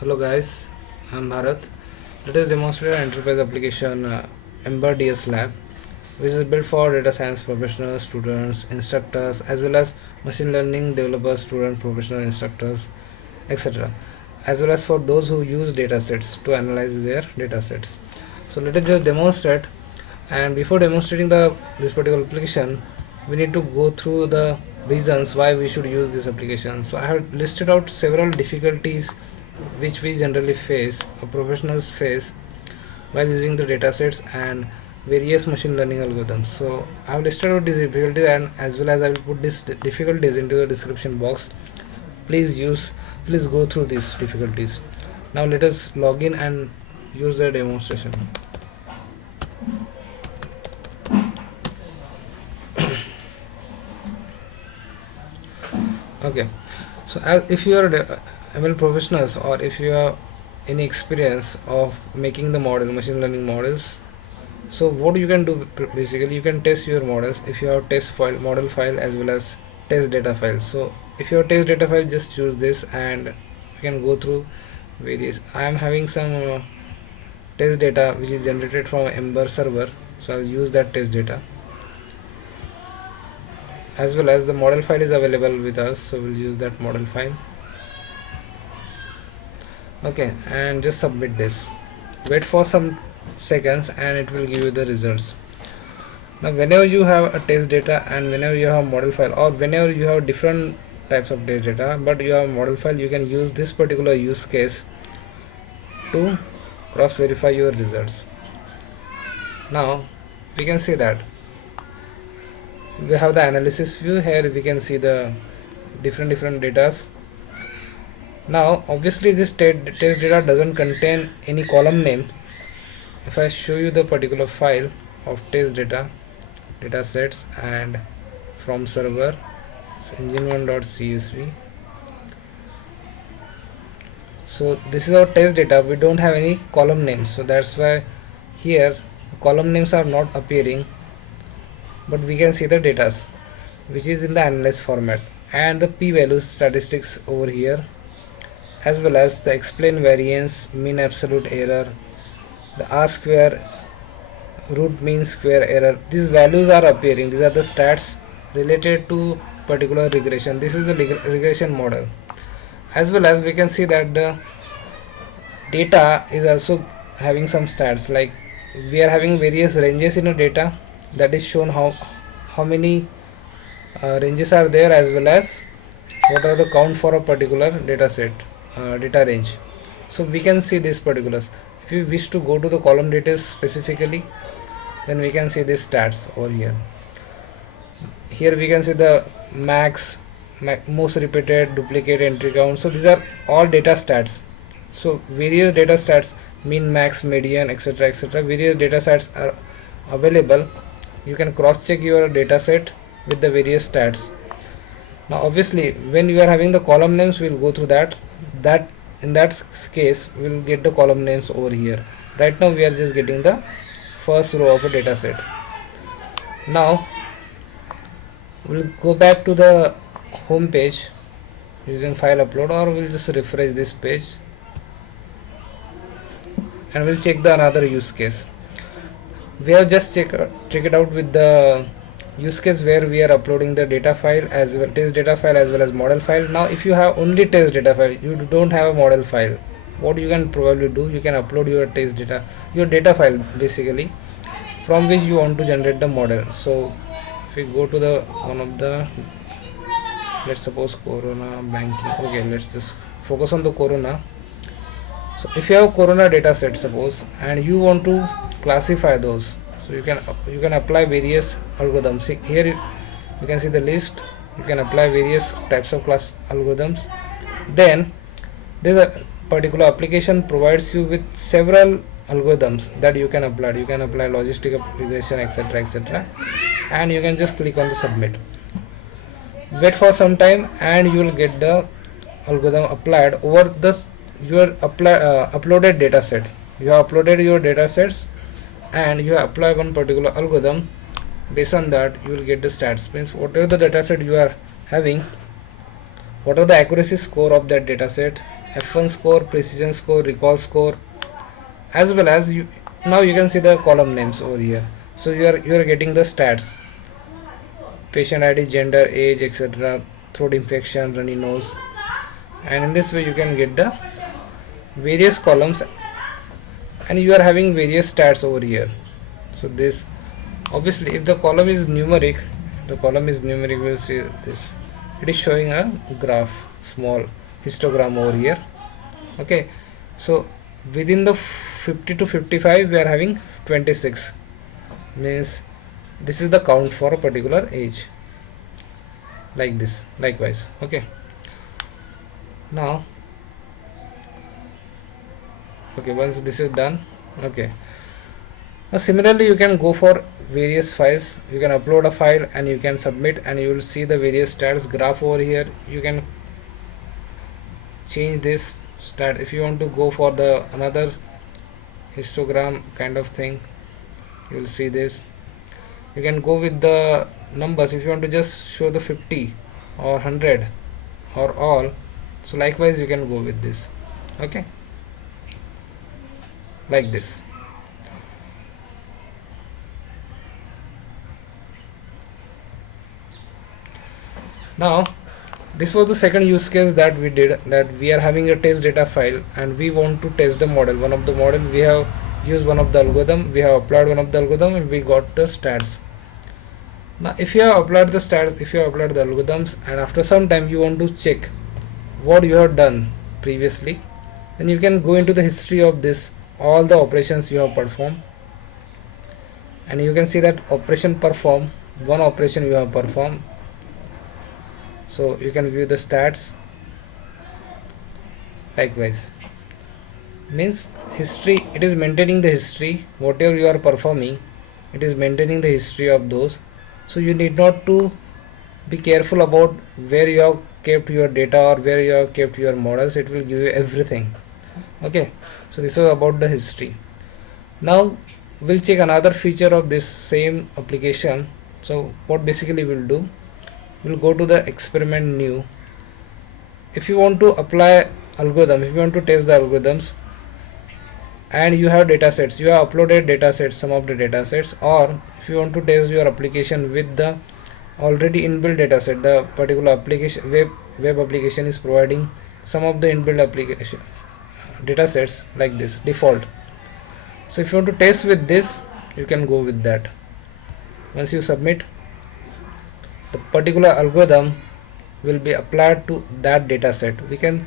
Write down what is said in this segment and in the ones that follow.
Hello guys, I'm Bharat. Let us demonstrate an enterprise application Ember DS Lab, which is built for data science professionals, students, instructors, as well as machine learning developers, student, professional instructors, etc. As well as for those who use datasets to analyze their datasets. So let us just demonstrate. And before demonstrating this particular application, we need to go through the reasons why we should use this application. So I have listed out several difficulties which we generally face or professionals face while using the datasets and various machine learning algorithms. So I have listed out these difficulties, and as well as I will put these difficulties into the description box. Please go through these difficulties. Now let us log in and use the demonstration. Okay, so if you are ML professionals, or if you have any experience of making the machine learning models, so what you can do, basically you can test your models if you have test file, model file, as well as test data file. So if you have test data file, just choose this and you can go through various. I am having some test data which is generated from Ember server, so I'll use that test data, as well as the model file is available with us, so we'll use that model file. Okay, and just submit this. Wait for some seconds and it will give you the results. Now whenever you have a test data and whenever you have a model file, or whenever you have different types of test data but you have a model file, you can use this particular use case to cross verify your results. Now we can see that we have the analysis view. Here we can see the different datas. Now obviously this test data doesn't contain any column name. If I show you the particular file of test data sets and from server, engine1.csv, so this is our test data. We don't have any column names, so that's why here column names are not appearing, but we can see the data which is in the analyze format and the p-values statistics over here, as well as the explain variance, mean absolute error, the R square, root mean square error. These values are appearing. These are the stats related to particular regression. This is the regression model. As well as we can see that the data is also having some stats, like we are having various ranges in the data, that is shown how many ranges are there, as well as what are the count for a particular data set, data range. So we can see these particulars. If you wish to go to the column details specifically, then we can see these stats over here. Here we can see the max, most repeated, duplicate, entry count. So these are all data stats. So various data stats, mean, max, median, etc., various data stats are available. You can cross check your data set with the various stats. Now obviously when you are having the column names, we'll go through that in that case we'll get the column names over here. Right now we are just getting the first row of a data set. Now we'll go back to the home page using file upload, or we'll just refresh this page and we'll check the another use case. We have just check it out with the use case where we are uploading the data file, as well test data file, as well as model file. Now if you have only test data file, you don't have a model file, what you can probably do, you can upload your test data, your data file basically, from which you want to generate the model. So if we go to the one of the, let's suppose corona banking. Okay, let's just focus on the corona. So if you have corona data set, suppose, and you want to classify those, so you can apply various algorithms. See, here you can see the list. You can apply various types of class algorithms. Then this particular application provides you with several algorithms that you can apply. You can apply logistic regression, etc., and you can just click on the submit. Wait for some time and you will get the algorithm applied over your uploaded data set. You have uploaded your data sets and you apply one particular algorithm. Based on that you will get the stats, means whatever the data set you are having, what are the accuracy score of that data set, F1 score, precision score, recall score, as well as you. Now you can see the column names over here. So you are getting the stats: patient ID, gender, age, etc., throat infection, runny nose, and in this way you can get the various columns, and you are having various stats over here. So this, obviously, if the column is numeric, we'll see this. It is showing a graph, small histogram over here. Okay, so within the 50 to 55 we are having 26, means this is the count for a particular age, like this, likewise. Okay, now, okay, once this is done, okay, now similarly you can go for various files. You can upload a file and you can submit, and you will see the various stats graph over here. You can change this stat if you want to go for the another histogram kind of thing. You will see this. You can go with the numbers if you want to just show the 50 or 100 or all. So likewise you can go with this. Okay, like this. Now this was the second use case that we did, that we are having a test data file and we want to test the model. One of the model, we have used one of the algorithm, we have applied one of the algorithm, and we got the stats. Now if you have applied the stats, if you have applied the algorithms, and after some time you want to check what you have done previously, then you can go into the history of this, all the operations you have performed, and you can see that operation performed, one operation you have performed. So you can view the stats. Likewise, means history, it is maintaining the history, whatever you are performing, it is maintaining the history of those. So you need not to be careful about where you have kept your data or where you have kept your models. It will give you everything. Okay, so this is about the history. Now we'll check another feature of this same application. So what basically we'll do, we'll go to the experiment new. If you want to apply algorithm, if you want to test the algorithms, and you have data sets, you have uploaded data sets, some of the data sets, or if you want to test your application with the already inbuilt data set, the particular application, web application is providing some of the inbuilt application data sets like this default. So if you want to test with this, you can go with that. Once you submit, the particular algorithm will be applied to that data set. We can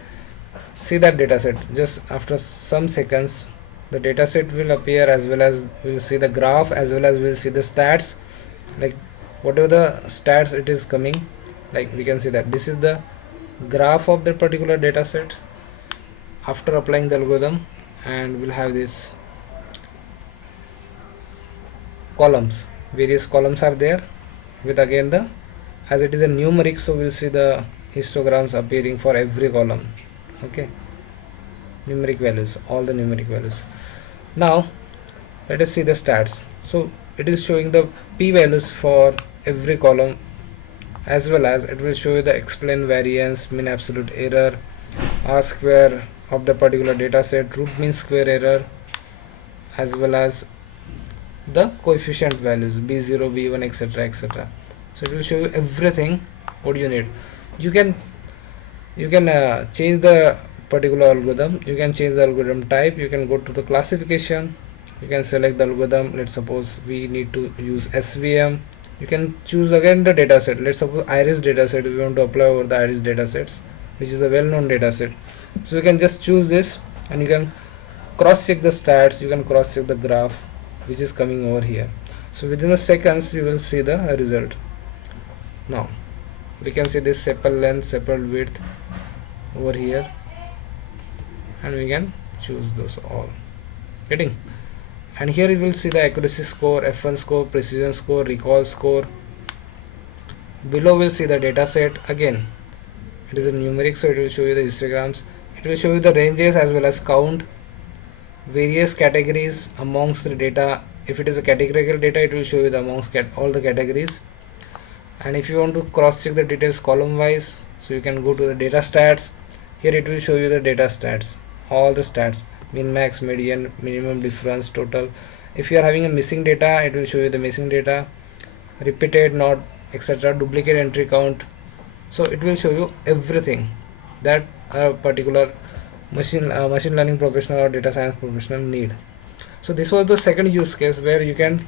see that data set just after some seconds. The data set will appear, as well as we'll see the graph, as well as we'll see the stats, like whatever the stats it is coming, like we can see that this is the graph of that particular data set after applying the algorithm, and we'll have this columns, various columns are there with again the, as it is a numeric, so we'll see the histograms appearing for every column. Okay, numeric values, all the numeric values. Now let us see the stats. So it is showing the p values for every column, as well as it will show you the explain variance, mean absolute error, r square of the particular data set, root mean square error, as well as the coefficient values b0, b1, etc., etc. So it will show you everything what you need. You can change the particular algorithm, you can change the algorithm type, you can go to the classification, you can select the algorithm. Let's suppose we need to use SVM. You can choose again the data set. Let's suppose iris data set, we want to apply over the iris data sets, which is a well-known data set. So you can just choose this, and you can cross check the stats, you can cross check the graph which is coming over here. So within the seconds you will see the result. Now we can see this sepal length, sepal width over here, and we can choose those all, getting. And here you will see the accuracy score, F1 score, precision score, recall score. Below we'll see the data set. Again, it is a numeric, so it will show you the histograms, it will show you the ranges as well as count, various categories amongst the data. If it is a categorical data, it will show you the amongst all the categories. And if you want to cross check the details column wise, so you can go to the data stats. Here it will show you the data stats, all the stats, min, max, median, minimum difference, total. If you are having a missing data, it will show you the missing data, repeated, not, etc., duplicate entry count. So it will show you everything that a particular machine learning professional or data science professional need. So this was the second use case where you can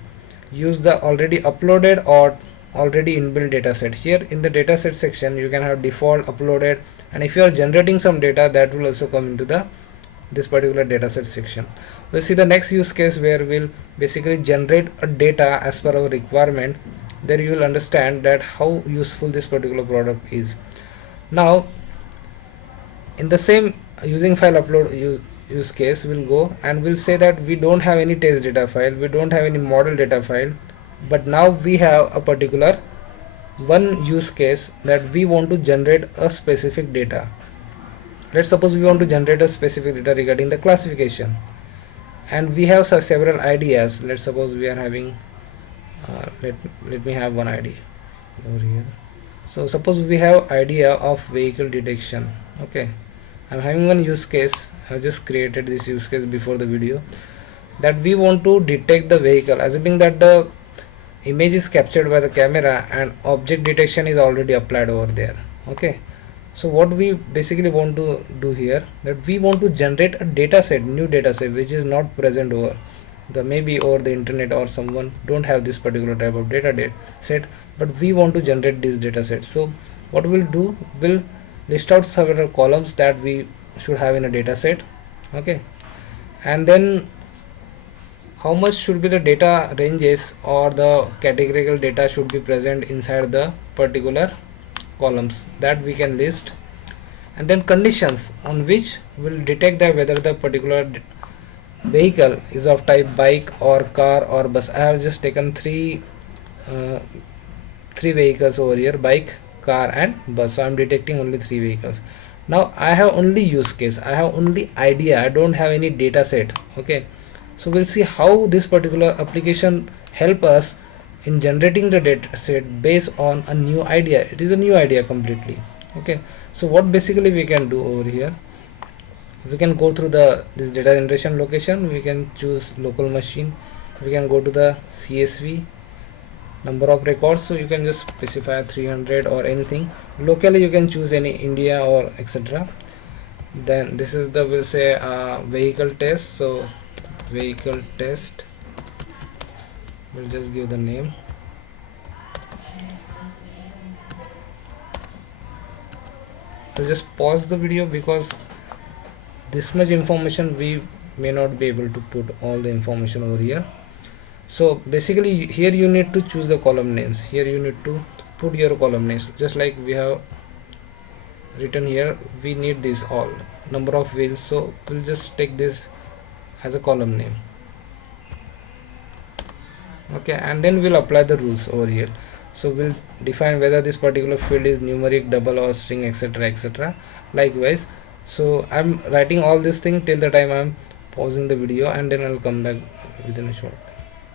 use the already uploaded or already inbuilt dataset. Here in the dataset section you can have default, uploaded, and if you are generating some data, that will also come into the this particular dataset section. We'll see the next use case where we'll basically generate a data as per our requirement. There you will understand that how useful this particular product is. Now in the same using file upload use case, we'll go and we'll say that we don't have any test data file, we don't have any model data file, but now we have a particular one use case that we want to generate a specific data. Let's suppose we want to generate a specific data regarding the classification, and we have several ideas. Let's suppose we are having let me have one idea over here. So suppose we have idea of vehicle detection. Okay, I'm having one use case. I just created this use case before the video, that we want to detect the vehicle, assuming that the image is captured by the camera and object detection is already applied over there. Okay, so what we basically want to do here, that we want to generate a data set, new data set, which is not present over the maybe over the internet, or someone don't have this particular type of data set, but we want to generate this data set. So what we'll do, we'll list out several columns that we should have in a data set. Okay, and then how much should be the data ranges or the categorical data should be present inside the particular columns, that we can list, and then conditions on which will detect that whether the particular vehicle is of type bike or car or bus. I have just taken three vehicles over here, bike, car and bus, so I'm detecting only three vehicles. Now I have only use case, I have only idea, I don't have any data set. Okay, so we'll see how this particular application help us in generating the data set based on a new idea. It is a new idea completely. Okay, so what basically we can do over here, we can go through this data generation location, we can choose local machine, we can go to the CSV, number of records, so you can just specify 300 or anything. Locally you can choose any India or etc. Then this is the, we'll say vehicle test, so vehicle test, we'll just give the name. I'll just pause the video because this much information we may not be able to put all the information over here. So basically here you need to choose the column names, here you need to put your column names, just like we have written here, we need this all number of wheels, so we'll just take this as a column name. Okay, and then we'll apply the rules over here. So we'll define whether this particular field is numeric, double or string, etc, etc, likewise. So I'm writing all this thing till the time I'm pausing the video, and then I'll come back within a short.